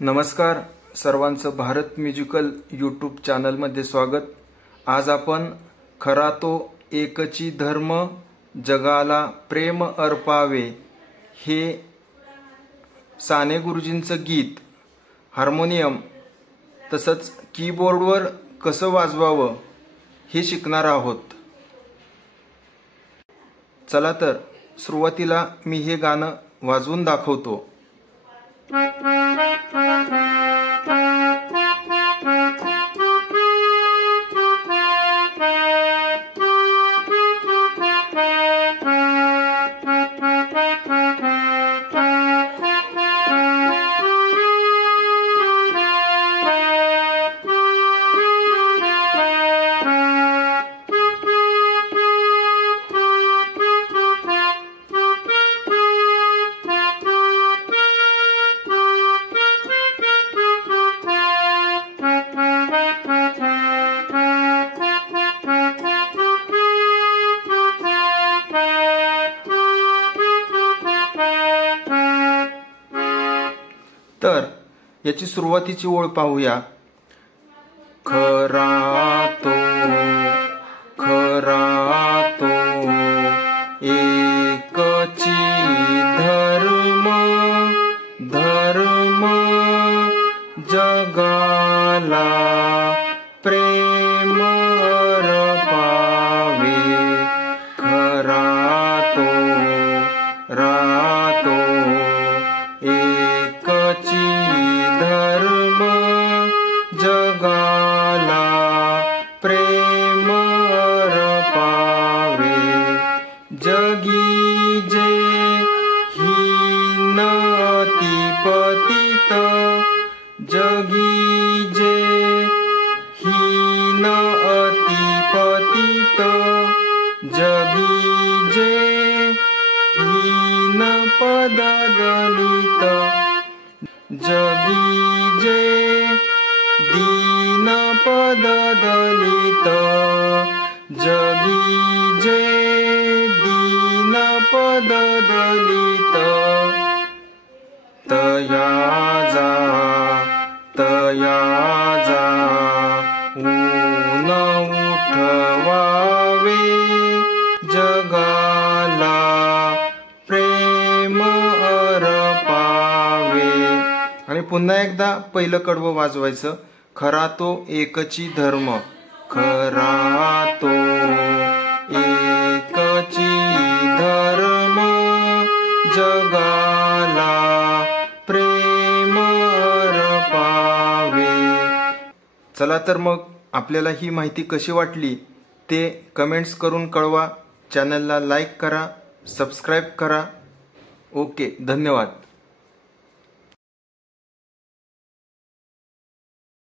नमस्कार सर्वांचं Bharat musical YouTube चॅनलमध्ये स्वागत। आज आपण खरा तो एकची धर्म जगाला प्रेम अर्पावे हे साने गुरुजींचं गीत हार्मोनियम तसंच कीबोर्डवर कसं वाजवावं हे शिकणार आहोत। चला तर सुरुवातीला मी हे गाणं वाजवून दाखवतो। तर याची सुरुवातीची ओळ पाहूया। खरा तो एकची धर्म जगाला प्रेम अर्पावे। खरा तो एकची धर्म जगाला प्रेम अर्पावे। जगी जे हीन अति पतित, जगी जे हीन अति पतित, जगी जे हीन पद दलित, जगी जे दीन पद दलित, जगी जे दीन पद दलित, तया जा ऊन उठवावे। जगाला प्रेम अर्पावे। आणि पुन्हा एकदा पहिलं कडवं वाजवायचं। खरा तो एकची धर्म, खरा तो एकची धर्म जगाला प्रेम अर्पावे। चला तर मग आपल्याला ही माहिती कशी वाटली ते कमेंट्स करून कळवा। चॅनलला लाईक करा, सबस्क्राईब करा। ओके, धन्यवाद।